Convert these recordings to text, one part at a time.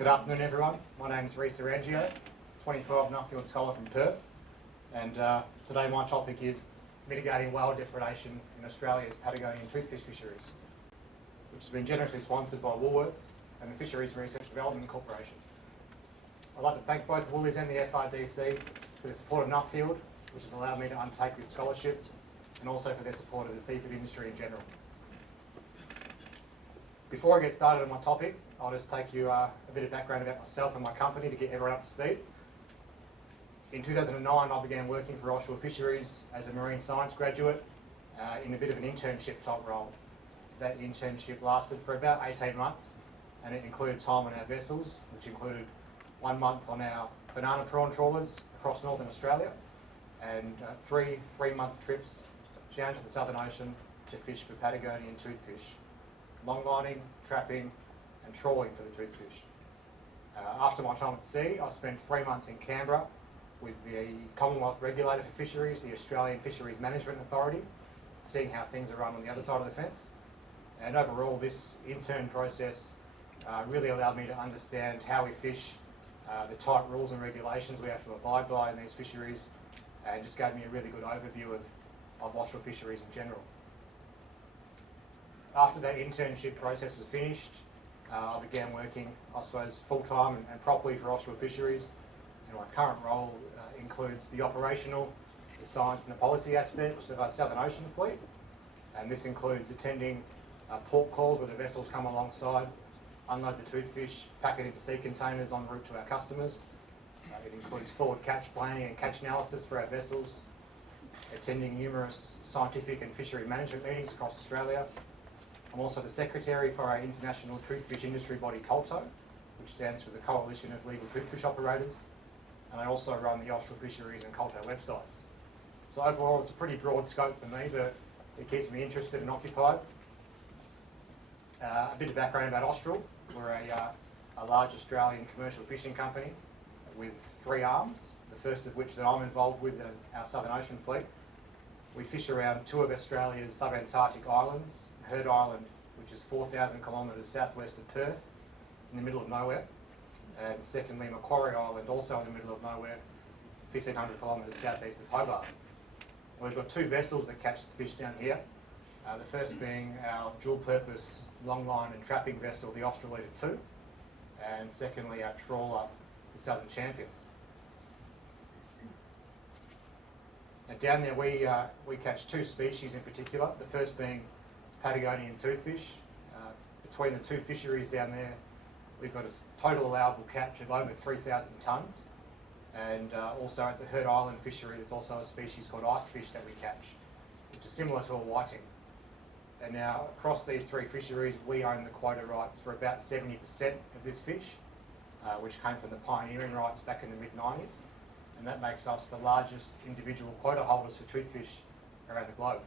Good afternoon, everyone. My name is Rhys Arangio, 2012 Nuffield scholar from Perth, and today my topic is mitigating whale depredation in Australia's Patagonian Toothfish Fisheries, which has been generously sponsored by Woolworths and the Fisheries Research Development Corporation. I'd like to thank both Woolies and the FRDC for the support of Nuffield, which has allowed me to undertake this scholarship, and also for their support of the seafood industry in general. Before I get started on my topic, I'll just take you a bit of background about myself and my company to get everyone up to speed. In 2009, I began working for Offshore Fisheries as a marine science graduate in a bit of an internship type role. That internship lasted for about 18 months, and it included time on our vessels, which included 1 month on our banana prawn trawlers across northern Australia, and three-month trips down to the Southern Ocean to fish for Patagonian toothfish, longlining, trapping and trawling for the toothfish. After my time at sea, I spent 3 months in Canberra with the Commonwealth Regulator for Fisheries, the Australian Fisheries Management Authority, seeing how things are run on the other side of the fence. And overall, this intern process really allowed me to understand how we fish, the tight rules and regulations we have to abide by in these fisheries, and just gave me a really good overview of offshore fisheries in general. After that internship process was finished, I began working, I suppose, full-time and properly for offshore fisheries. And my current role includes the operational, the science and the policy aspects of our Southern Ocean fleet. And this includes attending port calls where the vessels come alongside, unload the toothfish, pack it into sea containers en route to our customers. It includes forward catch planning and catch analysis for our vessels, attending numerous scientific and fishery management meetings across Australia. I'm also the secretary for our international toothfish industry body, COLTO, which stands for the Coalition of Legal Toothfish Operators, and I also run the Offshore Fisheries and COLTO websites. So overall, it's a pretty broad scope for me, but it keeps me interested and occupied. A bit of background about Austral. We're a large Australian commercial fishing company with 3 arms, the first of which that I'm involved with, our Southern Ocean fleet. We fish around 2 of Australia's subantarctic islands, Heard Island, which is 4,000 kilometres southwest of Perth, in the middle of nowhere, and secondly Macquarie Island, also in the middle of nowhere, 1,500 kilometres southeast of Hobart. And we've got 2 vessels that catch the fish down here, the first being our dual-purpose longline and trapping vessel, the Australator 2, and secondly our trawler, the Southern Champion. Now down there we catch 2 species in particular, the first being Patagonian toothfish. Between the 2 fisheries down there, we've got a total allowable catch of over 3,000 tonnes, and also at the Heard Island fishery there's also a species called icefish that we catch, which is similar to a whiting. And now across these 3 fisheries we own the quota rights for about 70% of this fish, which came from the pioneering rights back in the mid-90s, and that makes us the largest individual quota holders for toothfish around the globe.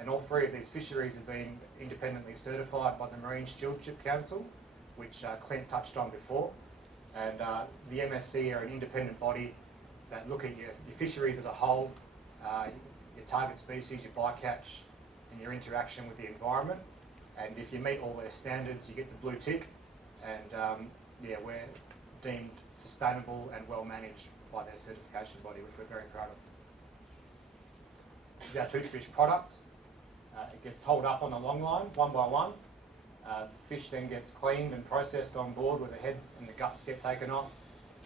And all 3 of these fisheries have been independently certified by the Marine Stewardship Council, which Clint touched on before. And the MSC are an independent body that look at your fisheries as a whole, your target species, your bycatch, and your interaction with the environment. And if you meet all their standards, you get the blue tick. And yeah, we're deemed sustainable and well managed by their certification body, which we're very proud of. This is our toothfish product. It gets hauled up on the long line, one by one. The fish then gets cleaned and processed on board, where the heads and the guts get taken off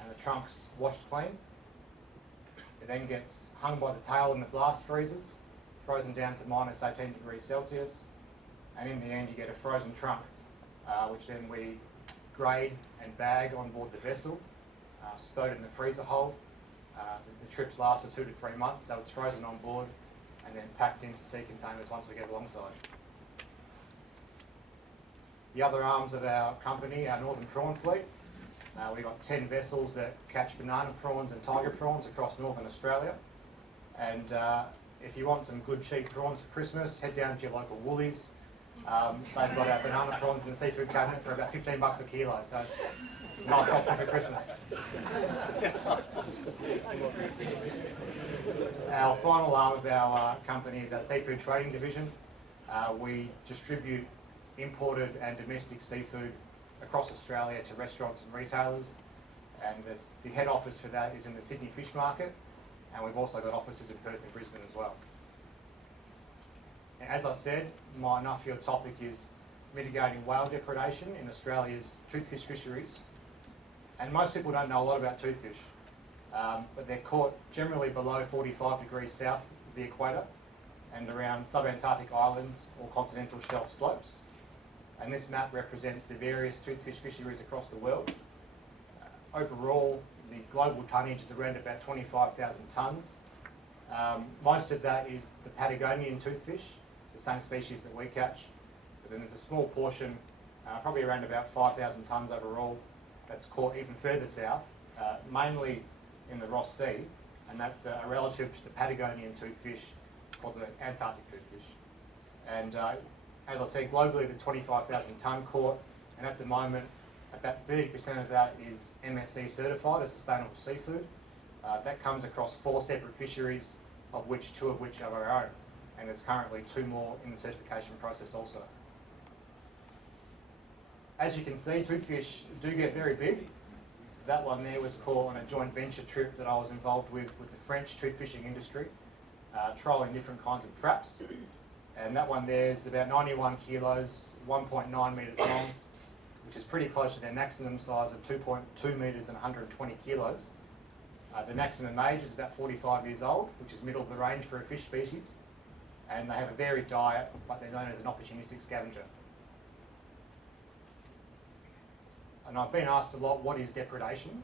and the trunks washed clean. It then gets hung by the tail in the blast freezers, frozen down to minus 18 degrees Celsius, and in the end you get a frozen trunk, which then we grade and bag on board the vessel, stowed in the freezer hold. The trips last for 2 to 3 months, so it's frozen on board and then packed into sea containers once we get alongside. The other arms of our company, our northern prawn fleet, we've got 10 vessels that catch banana prawns and tiger prawns across northern Australia. And if you want some good cheap prawns for Christmas, head down to your local Woolies. They've got our banana prawns in the seafood cabinet for about $15 a kilo, so it's a nice option for Christmas. Our final arm of our company is our seafood trading division. We distribute imported and domestic seafood across Australia to restaurants and retailers, and the head office for that is in the Sydney Fish Market, and we've also got offices in Perth and Brisbane as well. And as I said, my Nuffield topic is mitigating whale depredation in Australia's toothfish fisheries. And most people don't know a lot about toothfish, but they're caught generally below 45 degrees south of the equator and around subantarctic islands or continental shelf slopes. And this map represents the various toothfish fisheries across the world. Overall, the global tonnage is around about 25,000 tonnes. Most of that is the Patagonian toothfish, the same species that we catch. But then there's a small portion, probably around about 5,000 tonnes overall, that's caught even further south, mainly in the Ross Sea, and that's a relative to the Patagonian toothfish called the Antarctic toothfish. And as I said, globally there's 25,000 tonne caught, and at the moment about 30% of that is MSC certified as sustainable seafood. That comes across 4 separate fisheries, of which 2 of which are our own, and there's currently 2 more in the certification process also. As you can see, toothfish do get very big. That one there was caught on a joint venture trip that I was involved with the French toothfishing industry, trialling different kinds of traps. And that one there is about 91 kilos, 1.9 metres long, which is pretty close to their maximum size of 2.2 metres and 120 kilos. The maximum age is about 45 years old, which is middle of the range for a fish species. And they have a varied diet, but they're known as an opportunistic scavenger. And I've been asked a lot, what is depredation?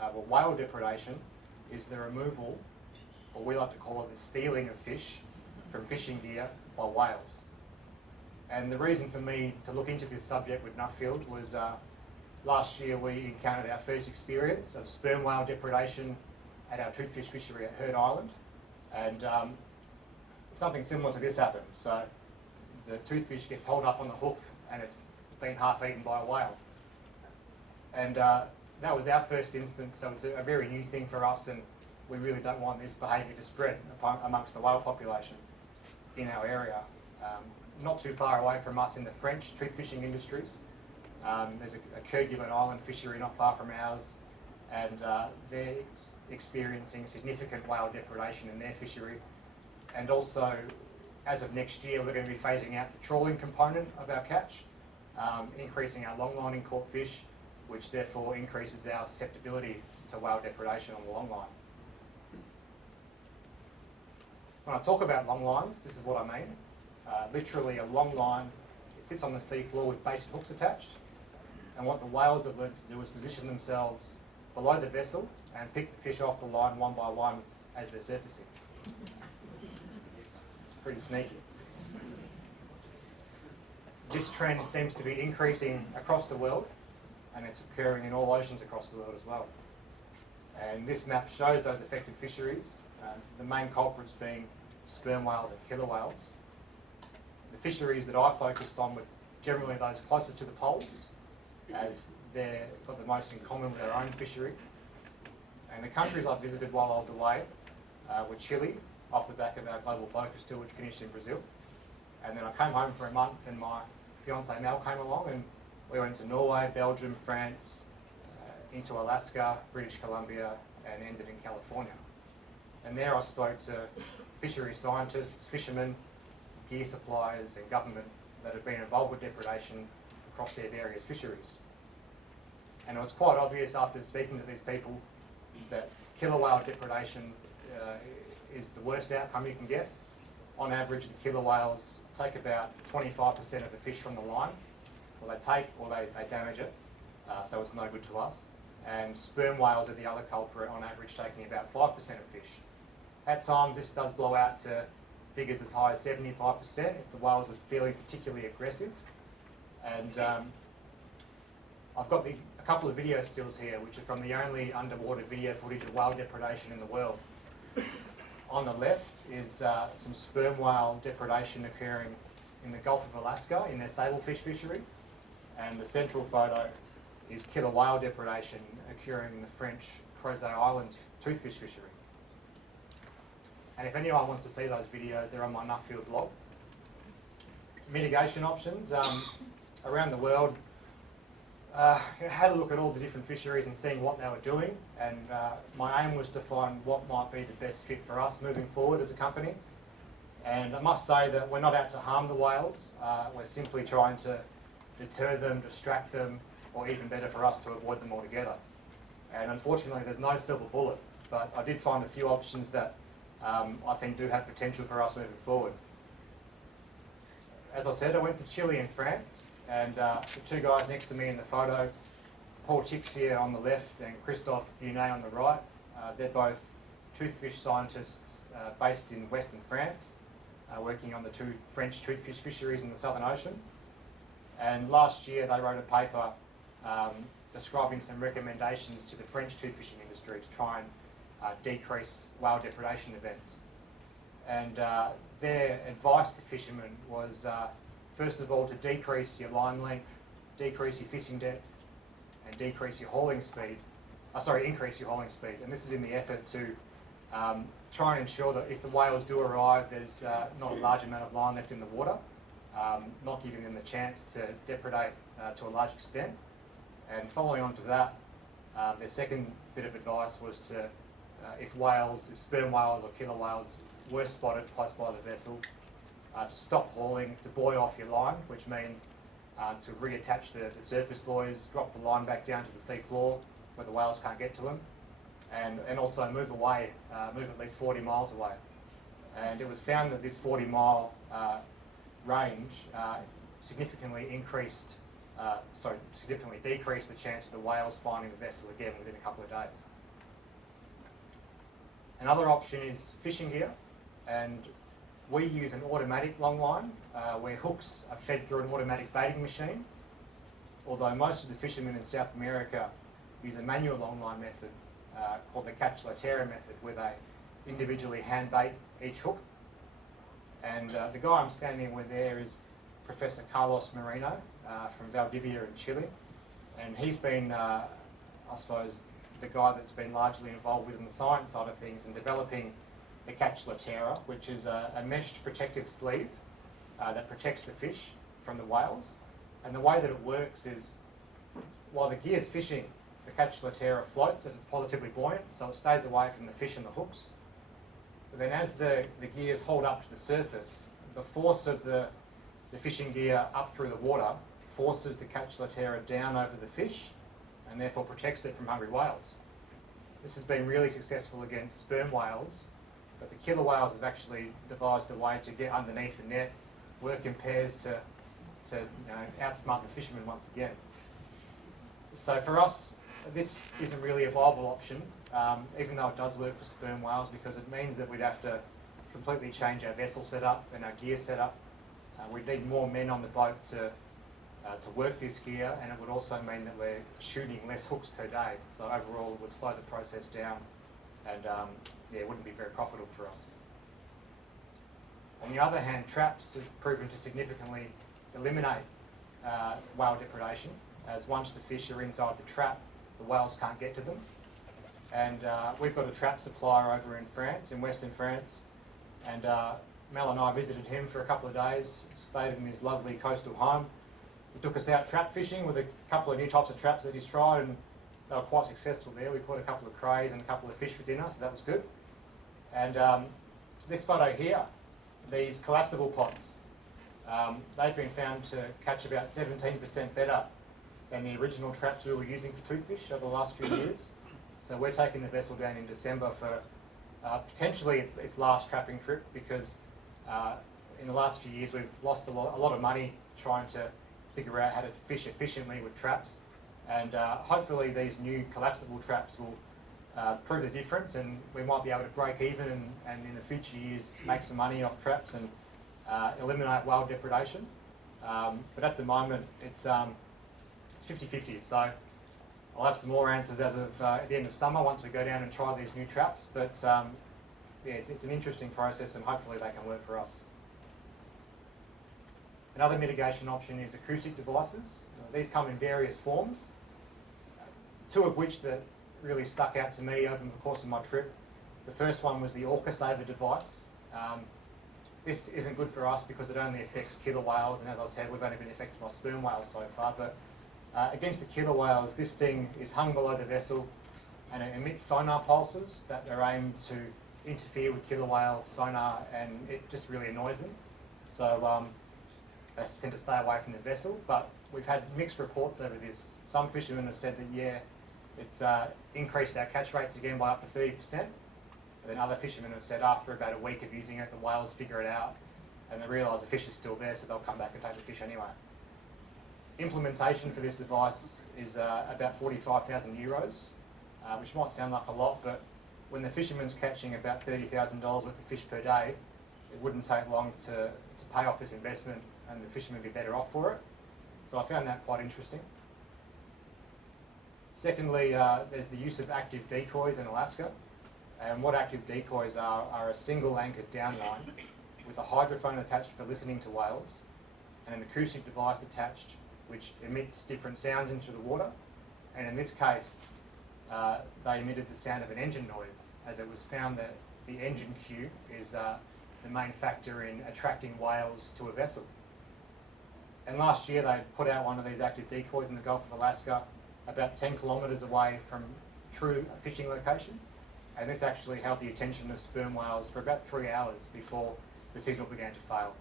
Well, whale depredation is the removal, or we like to call it the stealing of fish from fishing gear by whales. And the reason for me to look into this subject with Nuffield was last year we encountered our first experience of sperm whale depredation at our toothfish fishery at Heard Island. And something similar to this happened. So the toothfish gets hauled up on the hook and it's been half eaten by a whale. And that was our first instance, so it's a very new thing for us, and we really don't want this behaviour to spread amongst the whale population in our area. Not too far away from us in the French toothfishing industries, there's a Kerguelen Island fishery not far from ours, and they're experiencing significant whale depredation in their fishery. And also, as of next year, we're going to be phasing out the trawling component of our catch, increasing our longline caught fish, which therefore increases our susceptibility to whale depredation on the long line. When I talk about long lines, this is what I mean. Literally a long line, it sits on the seafloor with baited hooks attached, and what the whales have learned to do is position themselves below the vessel and pick the fish off the line one by one as they're surfacing. Pretty sneaky. This trend seems to be increasing across the world, and it's occurring in all oceans across the world as well. And this map shows those affected fisheries, the main culprits being sperm whales and killer whales. The fisheries that I focused on were generally those closest to the poles, as they've got the most in common with our own fishery. And the countries I visited while I was away were Chile, off the back of our global focus tour, which finished in Brazil. And then I came home for a month, and my fiancée Mel came along, and we went to Norway, Belgium, France, into Alaska, British Columbia, and ended in California. And there I spoke to fishery scientists, fishermen, gear suppliers and government that have been involved with depredation across their various fisheries. And it was quite obvious after speaking to these people that killer whale depredation is the worst outcome you can get. On average, the killer whales take about 25% of the fish from the line, or they take or they damage it, so it's no good to us. And sperm whales are the other culprit, on average taking about 5% of fish. At times this does blow out to figures as high as 75% if the whales are feeling particularly aggressive. And I've got a couple of video stills here which are from the only underwater video footage of whale depredation in the world. On the left is some sperm whale depredation occurring in the Gulf of Alaska in their sablefish fishery, and the central photo is killer whale depredation occurring in the French Crozet Islands toothfish fishery. And if anyone wants to see those videos, they're on my Nuffield blog. Mitigation options. Around the world, had a look at all the different fisheries and seeing what they were doing, and my aim was to find what might be the best fit for us moving forward as a company. And I must say that we're not out to harm the whales, we're simply trying to deter them, distract them, or even better for us to avoid them altogether. And unfortunately there's no silver bullet, but I did find a few options that I think do have potential for us moving forward. As I said, I went to Chile and France, and the two guys next to me in the photo, Paul Tixier on the left and Christophe Guinet on the right, they're both toothfish scientists based in Western France, working on the two French toothfish fisheries in the Southern Ocean. And last year they wrote a paper describing some recommendations to the French toothfishing industry to try and decrease whale depredation events. And their advice to fishermen was, first of all, to decrease your line length, decrease your fishing depth, and decrease your hauling speed. Increase your hauling speed. And this is in the effort to try and ensure that if the whales do arrive, there's not a large amount of line left in the water, not giving them the chance to depredate to a large extent. And following on to that, their second bit of advice was to, if sperm whales or killer whales were spotted close by the vessel, to stop hauling, to buoy off your line, which means to reattach the surface buoys, drop the line back down to the sea floor where the whales can't get to them, and also move away, move at least 40 miles away. And it was found that this 40-mile range significantly decreased the chance of the whales finding the vessel again within a couple of days. Another option is fishing gear, and we use an automatic long line where hooks are fed through an automatic baiting machine, although most of the fishermen in South America use a manual long line method called the catch la terra method, where they individually hand bait each hook. And the guy I'm standing with there is Professor Carlos Moreno from Valdivia in Chile, and he's been, I suppose, the guy that's been largely involved within the science side of things and developing the catch la terra, which is a meshed protective sleeve that protects the fish from the whales. And the way that it works is, while the gear's fishing, the catch la terra floats as it's positively buoyant, so it stays away from the fish and the hooks. But then as the gears hold up to the surface, the force of the fishing gear up through the water forces the catch la terra down over the fish and therefore protects it from hungry whales. This has been really successful against sperm whales, but the killer whales have actually devised a way to get underneath the net, work in pairs to outsmart the fishermen once again. So for us, this isn't really a viable option, even though it does work for sperm whales, because it means that we'd have to completely change our vessel setup and our gear setup. We'd need more men on the boat to work this gear, and it would also mean that we're shooting less hooks per day. So overall, it would slow the process down, and it wouldn't be very profitable for us. On the other hand, traps have proven to significantly eliminate whale depredation, as once the fish are inside the trap, the whales can't get to them. And we've got a trap supplier over in France, in Western France, and Mel and I visited him for a couple of days, stayed in his lovely coastal home. He took us out trap fishing with a couple of new types of traps that he's tried, and they were quite successful there. We caught a couple of crays and a couple of fish for dinner, so that was good. And this photo here, these collapsible pots, they've been found to catch about 17% better than the original traps we were using for toothfish over the last few years. So we're taking the vessel down in December for potentially its last trapping trip, because in the last few years we've lost a lot of money trying to figure out how to fish efficiently with traps, and hopefully these new collapsible traps will prove the difference, and we might be able to break even and in the future years make some money off traps and eliminate whale depredation. But at the moment it's 50-50, so I'll have some more answers as of at the end of summer once we go down and try these new traps. But yeah, it's an interesting process, and hopefully they can work for us. Another mitigation option is acoustic devices. These come in various forms, two of which that really stuck out to me over the course of my trip. The first one was the orca saver device. This isn't good for us because it only affects killer whales, and as I said, we've only been affected by sperm whales so far, but Against the killer whales, this thing is hung below the vessel and it emits sonar pulses that are aimed to interfere with killer whale sonar, and it just really annoys them. So they tend to stay away from the vessel, but we've had mixed reports over this. Some fishermen have said that, yeah, it's increased our catch rates again by up to 30%. And then other fishermen have said after about a week of using it, the whales figure it out and they realise the fish is still there, so they'll come back and take the fish anyway. Implementation for this device is about 45,000 euros, which might sound like a lot, but when the fisherman's catching about $30,000 worth of fish per day, it wouldn't take long to pay off this investment and the fisherman would be better off for it. So I found that quite interesting. Secondly, there's the use of active decoys in Alaska. And what active decoys are a single anchored downline with a hydrophone attached for listening to whales and an acoustic device attached which emits different sounds into the water. And in this case, they emitted the sound of an engine noise, as it was found that the engine cue is the main factor in attracting whales to a vessel. And last year they put out one of these active decoys in the Gulf of Alaska about 10 kilometres away from true fishing location. And this actually held the attention of sperm whales for about 3 hours before the signal began to fail.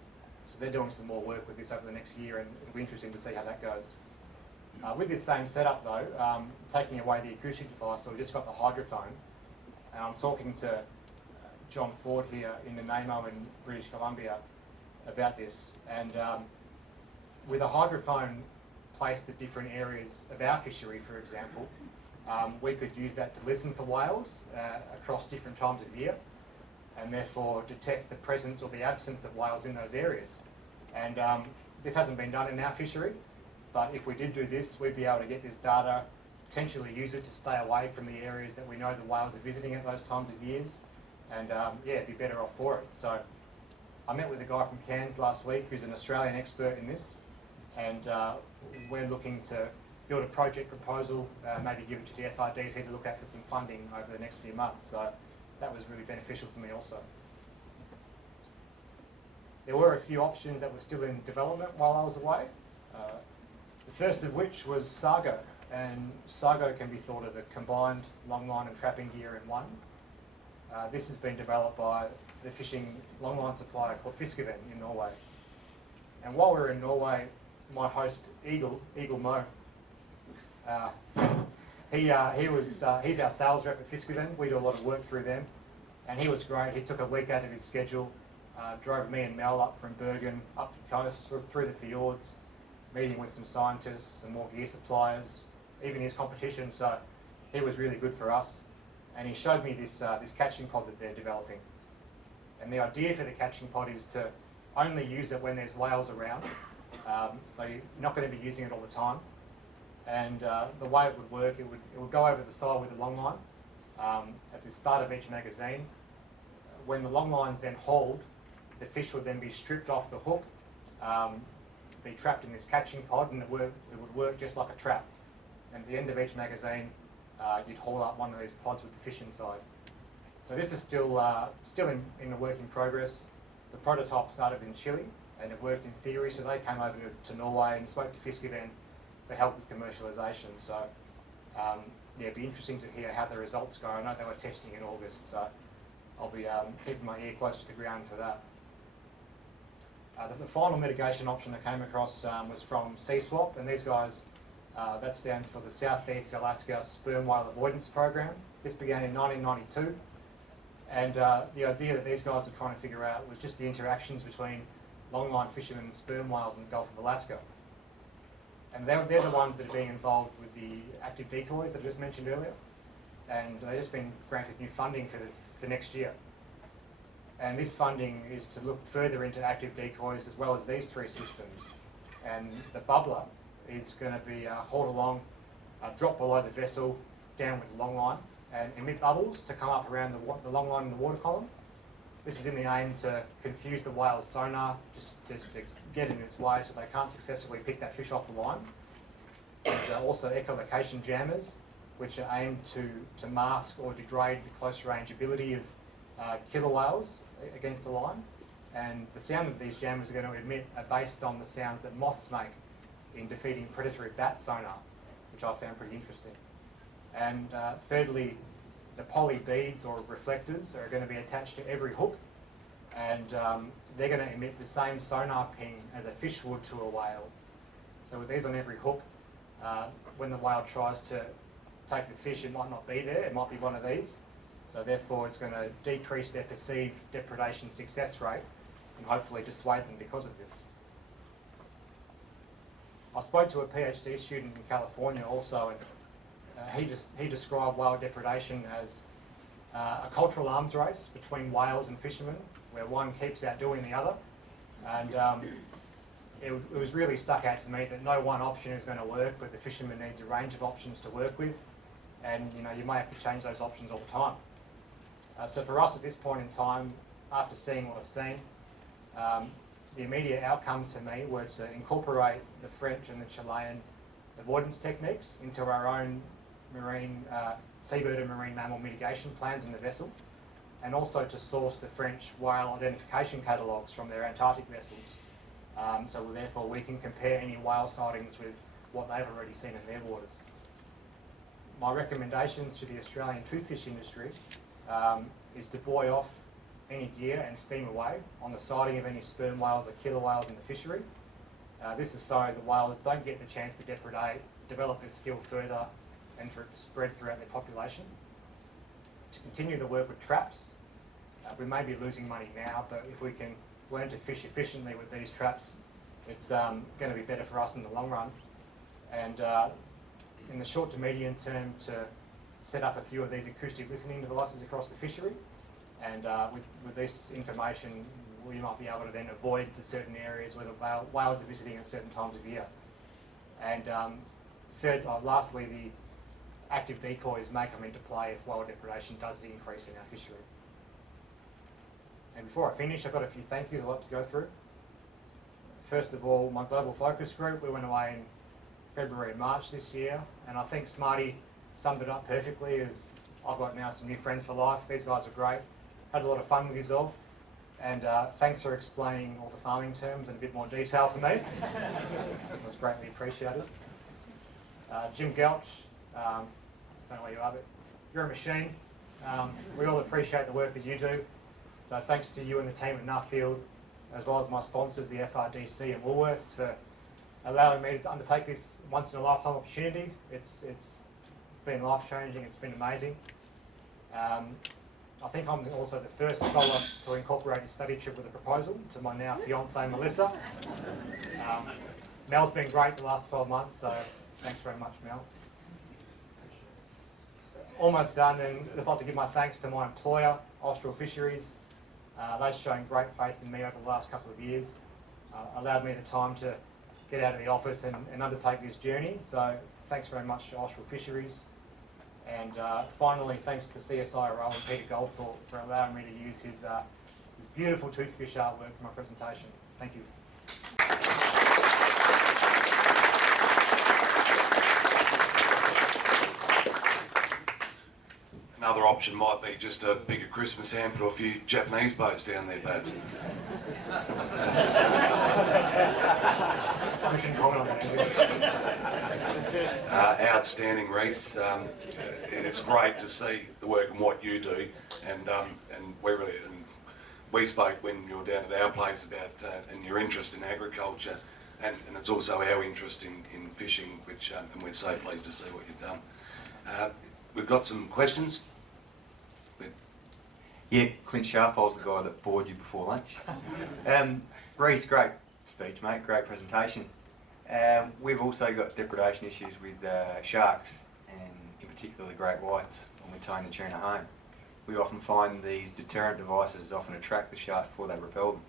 So they're doing some more work with this over the next year, and it'll be interesting to see how that goes. With this same setup though, taking away the acoustic device, so we just got the hydrophone, and I'm talking to John Ford here in Nanaimo in British Columbia about this, and with a hydrophone placed at different areas of our fishery, for example, we could use that to listen for whales across different times of year, and therefore detect the presence or the absence of whales in those areas. And this hasn't been done in our fishery, but if we did do this, we'd be able to get this data, potentially use it to stay away from the areas that we know the whales are visiting at those times of years, and yeah, be better off for it. So I met with a guy from Cairns last week who's an Australian expert in this, and we're looking to build a project proposal, maybe give it to the FRDC to look at for some funding over the next few months. So that was really beneficial for me also. There were a few options that were still in development while I was away. The first of which was Sargo, and Sargo can be thought of a combined longline and trapping gear in one. This has been developed by the fishing longline supplier called Fiskeveen in Norway. And while we were in Norway, my host Eagle Mo, he's our sales rep at Fiskeveen. We do a lot of work through them, and he was great. He took a week out of his schedule, drove me and Mel up from Bergen, up the coast, through the fjords, meeting with some scientists, some more gear suppliers, even his competition. So he was really good for us, and he showed me this catching pod that they're developing. And the idea for the catching pod is to only use it when there's whales around, so you're not going to be using it all the time. And the way it would work, it would go over the side with the long line at the start of each magazine. When the long line's then hauled, the fish would then be stripped off the hook, be trapped in this catching pod, and it would work just like a trap. And at the end of each magazine, you'd haul up one of these pods with the fish inside. So this is still in the work in progress. The prototype started in Chile, and it worked in theory, so they came over to Norway and spoke to Fiskeveen for help with commercialisation. So yeah, it'd be interesting to hear how the results go. I know they were testing in August, so I'll be keeping my ear close to the ground for that. The final mitigation option I came across was from Sea-Swap, and these guys, that stands for the Southeast Alaska Sperm Whale Avoidance Program. This began in 1992, and the idea that these guys were trying to figure out was just the interactions between longline fishermen and sperm whales in the Gulf of Alaska. And they're the ones that are being involved with the active decoys that I just mentioned earlier, and they've just been granted new funding for next year. And this funding is to look further into active decoys as well as these three systems. And the bubbler is going to be hauled along, drop below the vessel, down with the long line, and emit bubbles to come up around the long line in the water column. This is in the aim to confuse the whale's sonar, just to get in its way so they can't successfully pick that fish off the line. There's also echolocation jammers, which are aimed to mask or degrade the close range ability of killer whales against the line. And the sound that these jammers are going to emit are based on the sounds that moths make in defeating predatory bat sonar. which I found pretty interesting. And thirdly, the poly beads or reflectors are going to be attached to every hook, and they're going to emit the same sonar ping as a fish would to a whale. So with these on every hook, when the whale tries to take the fish, it might not be there, it might be one of these. So therefore it's going to decrease their perceived depredation success rate and hopefully dissuade them because of this. I spoke to a PhD student in California also, and he described whale depredation as a cultural arms race between whales and fishermen, where one keeps outdoing the other. And it was really stuck out to me that no one option is going to work, but the fisherman needs a range of options to work with, and you may have to change those options all the time. So for us at this point in time, after seeing what I've seen, the immediate outcomes for me were to incorporate the French and the Chilean avoidance techniques into our own marine, seabird and marine mammal mitigation plans in the vessel, and also to source the French whale identification catalogues from their Antarctic vessels. So therefore we can compare any whale sightings with what they've already seen in their waters. My recommendations to the Australian toothfish industry is to buoy off any gear and steam away on the sighting of any sperm whales or killer whales in the fishery. This is so the whales don't get the chance to depredate, develop their skill further, and for it to spread throughout their population. To continue the work with traps, we may be losing money now, but if we can learn to fish efficiently with these traps, it's going to be better for us in the long run. And in the short to medium term, to set up a few of these acoustic listening devices across the fishery. And with this information, we might be able to then avoid the certain areas where the whales are visiting at certain times of year. And lastly, the active decoys may come into play if whale depredation does increase in our fishery. And before I finish, I've got a few thank yous I'd like to go through. First of all, my global focus group, we went away in February and March this year, and I think Smarty summed it up perfectly, as I've got now some new friends for life. These guys are great. Had a lot of fun with you all, and thanks for explaining all the farming terms in a bit more detail for me. It was greatly appreciated. Jim Gelch, don't know where you are, but you're a machine. We all appreciate the work that you do. So thanks to you and the team at Nuffield, as well as my sponsors, the FRDC and Woolworths, for allowing me to undertake this once-in-a-lifetime opportunity. It's been life-changing, it's been amazing. I think I'm also the first scholar to incorporate a study trip with a proposal to my now fiancée Melissa. Mel's been great the last 12 months, so thanks very much, Mel. Almost done, and I'd just like to give my thanks to my employer, Toothfish Fisheries. They've shown great faith in me over the last couple of years, allowed me the time to get out of the office and undertake this journey. So thanks very much to Toothfish Fisheries. And finally, thanks to CSIRO and Peter Goldthorpe for allowing me to use his beautiful toothfish artwork for my presentation. Thank you. Another option might be just a bigger Christmas hamper or a few Japanese boats down there, perhaps. I shouldn't comment on that. Outstanding, Rhys. It's great to see the work and what you do, and we spoke when you were down at our place about and your interest in agriculture, and it's also our interest in fishing, which and we're so pleased to see what you've done. We've got some questions. Yeah, Clint Sharp, I was the guy that bored you before lunch. Rhys, great speech, mate, great presentation. We've also got depredation issues with sharks, and in particular the great whites, when we're towing the tuna home. We often find these deterrent devices often attract the sharks before they repel them.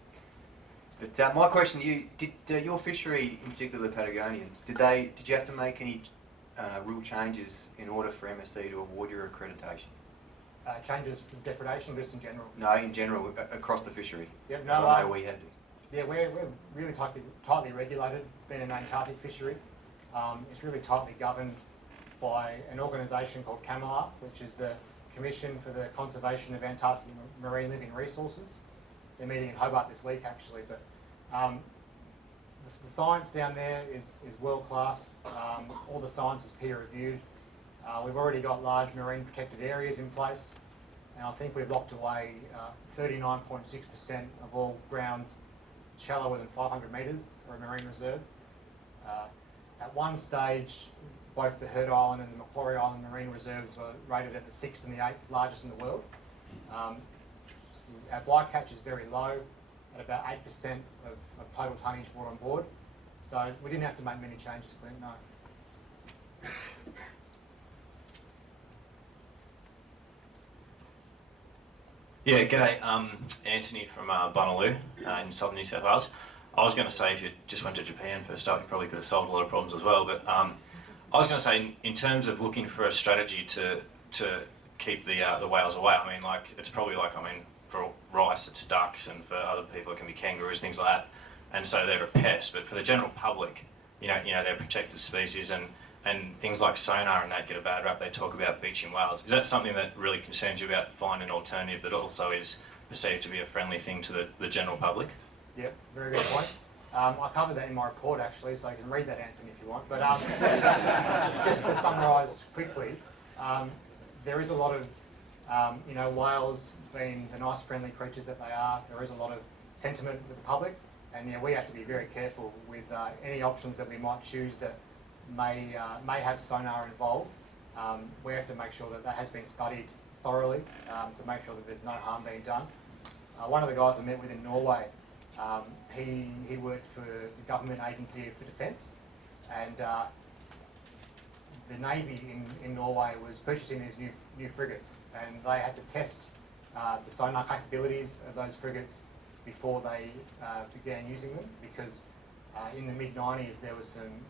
But my question to you, did your fishery, in particular the Patagonians, did you have to make any rule changes in order for MSC to award your accreditation? Changes for depredation, just in general? No, in general, across the fishery. Yep, no, I know we had to. Yeah, we're really tightly regulated, being an Antarctic fishery. It's really tightly governed by an organisation called CAMAR, which is the Commission for the Conservation of Antarctic Marine Living Resources. They're meeting in Hobart this week, actually, but the the science down there is world class. All the science is peer reviewed. We've already got large marine protected areas in place, and I think we've locked away 39.6% of all grounds shallower than 500 metres for a marine reserve. At one stage, both the Heard Island and the Macquarie Island marine reserves were rated at the 6th and the 8th largest in the world. Our bycatch is very low, at about 8% of total tonnage brought on board. So we didn't have to make many changes, Clint, no. Yeah, g'day. Anthony from Bunaloo in southern New South Wales. I was going to say if you just went to Japan first up, you probably could have solved a lot of problems as well. But I was going to say in terms of looking for a strategy to keep the whales away. I mean, like it's probably like for rice it's ducks, and for other people it can be kangaroos, things like that. And so they're a pest. But for the general public, you know they're a protected species, and things like sonar and that get a bad rap. They talk about beaching whales. Is that something that really concerns you about finding an alternative that also is perceived to be a friendly thing to the general public? Yeah, very good point. I covered that in my report actually, so you can read that, Anthony, if you want. But just to summarise quickly, there is a lot of, whales being the nice friendly creatures that they are, there is a lot of sentiment with the public, and we have to be very careful with any options that we might choose that may have sonar involved. We have to make sure that has been studied thoroughly to make sure that there's no harm being done. One of the guys I met with in Norway, he worked for the Government Agency for Defence, and the Navy in Norway was purchasing these new frigates, and they had to test the sonar capabilities of those frigates before they began using them, because in the mid-90s there was some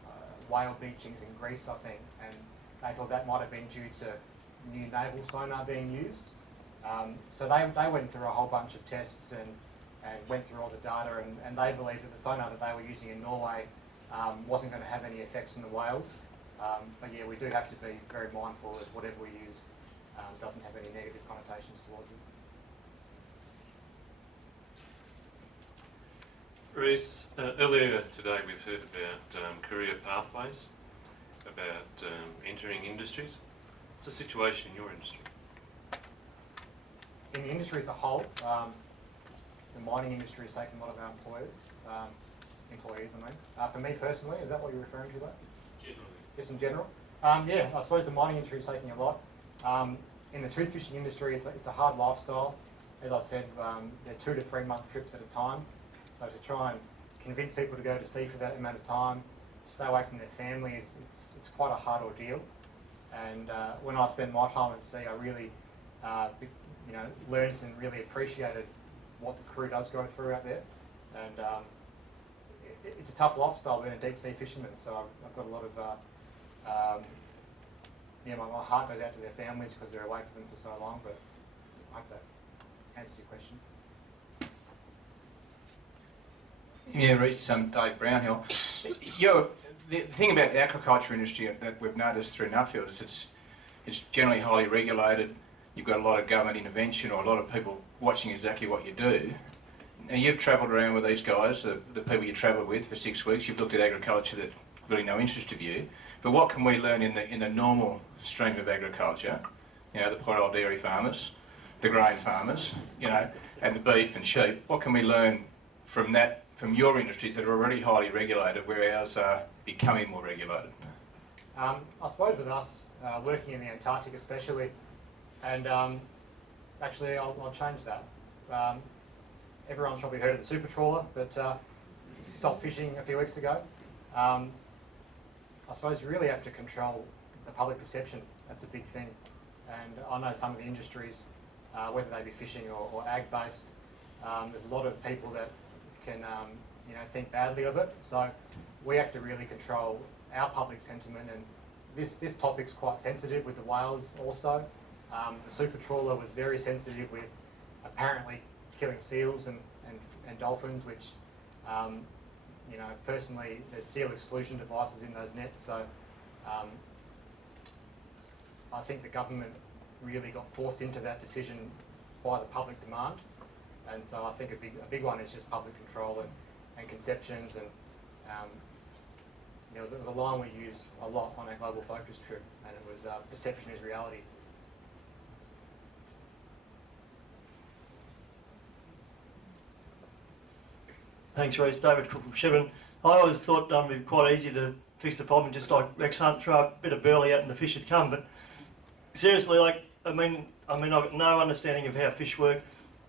whale beachings in Greece, I think, and they thought that might have been due to new naval sonar being used. So they went through a whole bunch of tests and went through all the data, and they believed that the sonar that they were using in Norway wasn't going to have any effects on the whales. But yeah, we do have to be very mindful that whatever we use doesn't have any negative connotations towards it. Rhys, earlier today we've heard about career pathways, about entering industries. What's the situation in your industry? In the industry as a whole, the mining industry has taken a lot of our employees. For me personally, is that what you're referring to, though? Generally. Just in general? Yeah, I suppose the mining industry is taking a lot. In the tooth fishing industry, it's a hard lifestyle. As I said, they're 2 to 3 month trips at a time. So to try and convince people to go to sea for that amount of time, stay away from their families, it's quite a hard ordeal. And when I spent my time at sea, I really, learned and really appreciated what the crew does go through out there. And it's a tough lifestyle being a deep sea fisherman. So I've got a lot of, my heart goes out to their families because they're away from them for so long. But I hope that answers your question. Yeah, Rhys, Dave Brownhill. The thing about the aquaculture industry that we've noticed through Nuffield is it's generally highly regulated. You've got a lot of government intervention or a lot of people watching exactly what you do. Now you've travelled around with these guys, the people you travelled with for 6 weeks. You've looked at agriculture that really no interest of you. But what can we learn in the normal stream of agriculture? The poor old dairy farmers, the grain farmers, and the beef and sheep. What can we learn from that? From your industries that are already highly regulated, where ours are becoming more regulated? I suppose with us, working in the Antarctic especially, and actually I'll change that. Everyone's probably heard of the super trawler that stopped fishing a few weeks ago. I suppose you really have to control the public perception. That's a big thing. And I know some of the industries, whether they be fishing or ag-based, there's a lot of people that can think badly of it. So we have to really control our public sentiment, and this topic's quite sensitive with the whales also. The super trawler was very sensitive with apparently killing seals and dolphins, which personally there's seal exclusion devices in those nets. So I think the government really got forced into that decision by the public demand. And so I think a big one is just public control and conceptions, and there was a line we used a lot on our global focus trip, and it was perception is reality. Thanks, Rhys. David Cook from Shepparton. I always thought it'd be quite easy to fix the problem, just like Rex Hunt, throw a bit of burley out and the fish would come. But seriously, like, I mean, I've got no understanding of how fish work,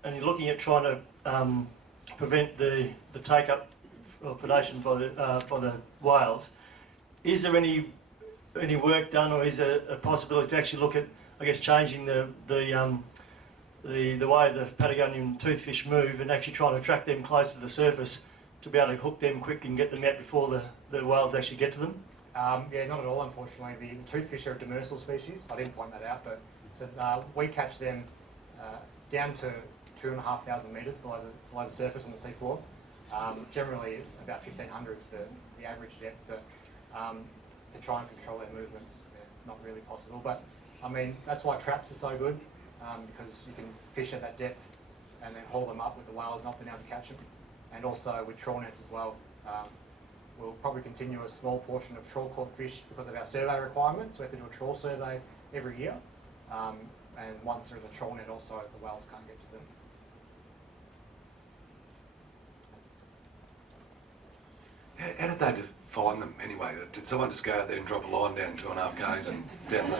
and you're looking at trying to prevent the take-up of predation by the whales. Is there any work done, or is there a possibility to actually look at, I guess, changing the way the Patagonian toothfish move and actually trying to attract them close to the surface to be able to hook them quick and get them out before the whales actually get to them? Yeah, not at all, unfortunately. The toothfish are a demersal species. I didn't point that out, but so, we catch them down to 2,500 metres below the surface on the seafloor. Generally about 1,500 is the average depth, but to try and control their movements, not really possible. But I mean, that's why traps are so good, because you can fish at that depth and then haul them up with the whales not being able to catch them. And also with trawl nets as well. We'll probably continue a small portion of trawl caught fish because of our survey requirements. We have to do a trawl survey every year. And once they're in the trawl net also, the whales can't get to them. How did they find them anyway? Did someone just go out there and drop a line down 2.5 k's and down the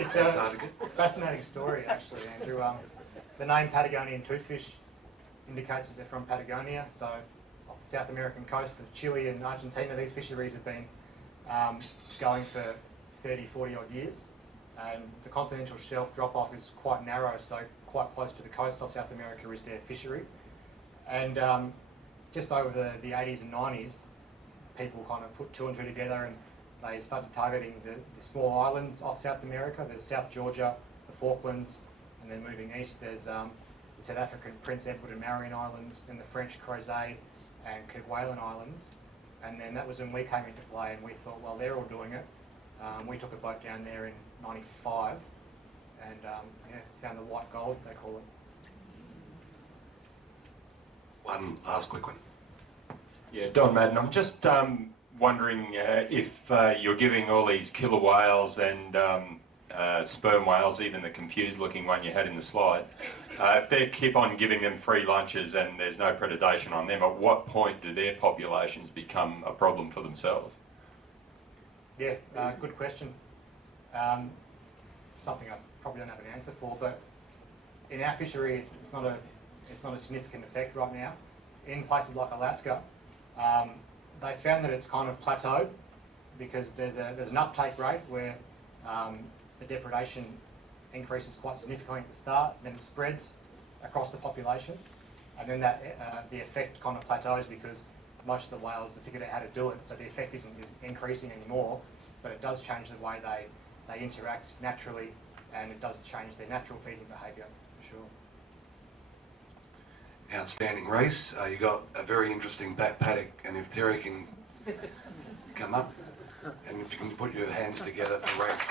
It's Antarctica? a fascinating story, actually, Andrew. The name Patagonian Toothfish indicates that they're from Patagonia, so off the South American coast of Chile and Argentina, these fisheries have been going for 30, 40 odd years. And the continental shelf drop-off is quite narrow, so quite close to the coast of South America is their fishery. And just over the 80s and 90s, people kind of put two and two together and they started targeting the small islands off South America. There's South Georgia, the Falklands, and then moving east there's the South African Prince Edward and Marion Islands, then the French Crozet and Kerguelen Islands. And then that was when we came into play and we thought, well, they're all doing it. We took a boat down there in '95 and yeah, found the white gold, they call it. One last quick one. Yeah, Don Madden, I'm just wondering if you're giving all these killer whales and sperm whales, even the confused looking one you had in the slide, if they keep on giving them free lunches and there's no predation on them, at what point do their populations become a problem for themselves? Yeah, good question. Something I probably don't have an answer for, but in our fishery it's not a significant effect right now. In places like Alaska, they found that it's kind of plateaued because there's an uptake rate where the depredation increases quite significantly at the start, then it spreads across the population, and then the effect kind of plateaus because most of the whales have figured out how to do it, so the effect isn't increasing anymore, but it does change the way they interact naturally, and it does change their natural feeding behaviour, for sure. Outstanding, Rhys. You got a very interesting back paddock, and if Terry can come up, and if you can put your hands together for Rhys.